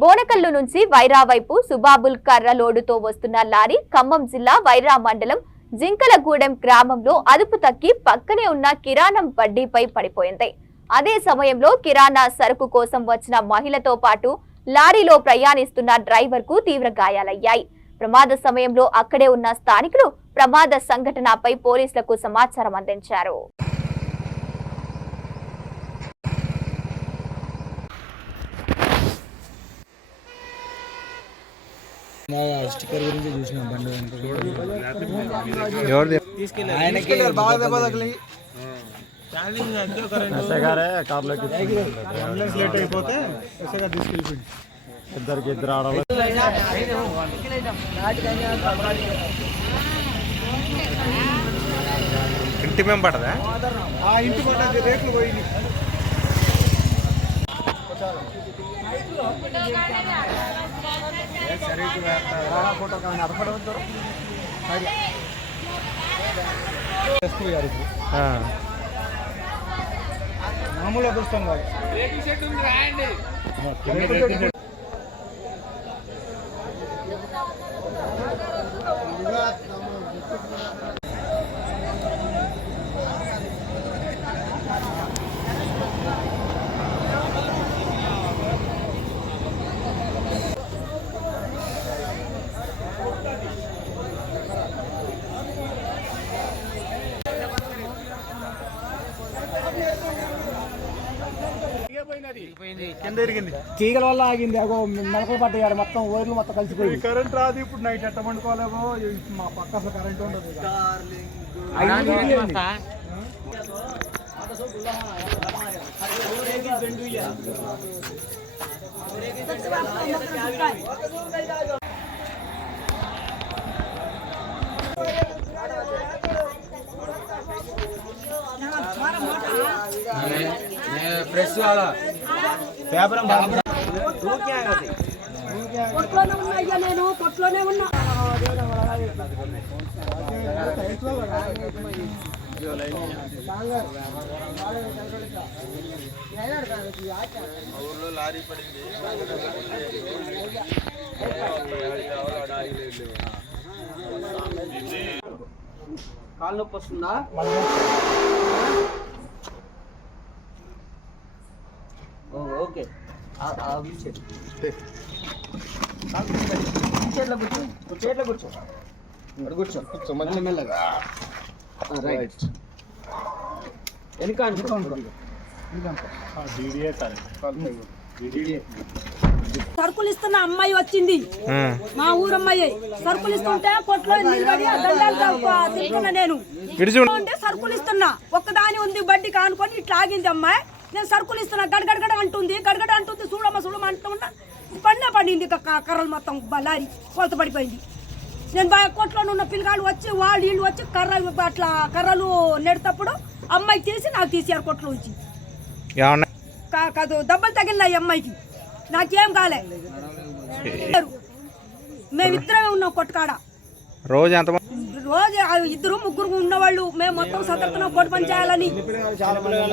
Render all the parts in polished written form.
బోనకల్లు నుంచి వైరా వైపు సుబాబుల్ కర్ర లోడుతో వస్తున్న లారీ ఖమ్మం జిల్లా వైరా మండలం జింకలగూడెం గ్రామంలో అదుపు తక్కి పక్కనే ఉన్న కిరాణం బడ్డీపై పడిపోయింది. అదే సమయంలో కిరాణా సరుకు కోసం వచ్చిన మహిళతో పాటు లారీలో ప్రయాణిస్తున్న డ్రైవర్ కు తీవ్ర గాయాలయ్యాయి. ప్రమాద సమయంలో అక్కడే ఉన్న స్థానికులు ప్రమాద సంఘటనపై పోలీసులకు సమాచారం అందించారు. స్టిక్కర్ గురించి చూసిన బండి లేట్ అయిపోతే తీసుకెళ్ళిపోయింది. ఇద్దరు ఆడాలి. ఇంటి మేము పడదా ఇంటి పడ్డది రేట్లు పోయింది. మామూలు అదృష్టం కాదు. తీగల వల్ల ఆగింది. అగో మెలకలు పడ్డాడు, మొత్తం ఓర్లు మొత్తం కలిసిపోయి. కరెంట్ రాదు. ఇప్పుడు నైట్ ఎట్ట పండుకోలేమో. మా పక్క అసలు కరెంట్ ఉండదు. ప్రెస్ वाला పేపర్ కొట్లోనే ఉన్నా. నేను కొట్లోనే ఉన్నా. లారీ పడింది. కాళ్ళు నొప్పి వస్తుందా? ఓకే. కూర్చో మెల్లగా. రైట్. సరుకులు ఇస్తున్న అమ్మాయి వచ్చింది, మా ఊరమ్మాయి. సరుకులు ఇస్తుంటే కొట్లో నిలబడి తింటున్నా. నేను సరుకులు ఇస్తున్నా. ఒక్కదాని ఉంది బడ్డీ కానుకొని ఇట్లా ఆగింది అమ్మాయి. నేను సరుకులు ఇస్తున్నా. గడగడగడ అంటుంది, గడగడ అంటుంది. చూడమ్మ అంటున్నా. పడింది కర్రలు మొత్తం. లారీ కొలత పడిపోయింది. నేను కొట్లో ఉన్న పిల్లగాళ్ళు వచ్చి వీళ్ళు వచ్చి అట్లా కర్రలు నెడతప్పుడు అమ్మాయి తీసి నాకు తీసారు కొట్లో వచ్చి. కాదు దెబ్బలు తగిలినాయి అమ్మాయికి. నాకేం కాలే. మేమిద్దరమే ఉన్నాం కొట్టుకాడ. రోజు ఇద్దరు ముగ్గురు ఉన్నవాళ్ళు. మేము మొత్తం సతర్కన కోటి పని చేయాలని.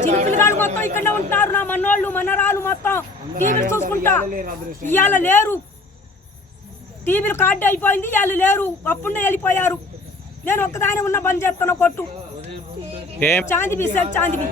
చిన్నపిల్లగాడు మొత్తం ఇక్కడనే ఉంటున్నారు. నా మనోళ్ళు మనరాలు మొత్తం టీవీలు చూసుకుంటా. ఇవాళ లేరు. టీవీలు కార్డు అయిపోయింది. ఇవాళ లేరు. అప్పుడే వెళ్ళిపోయారు. నేను ఒక్కదానే ఉన్న పని చేస్తున్నా కొట్టు. చాందిబి సార్, చాందిబి.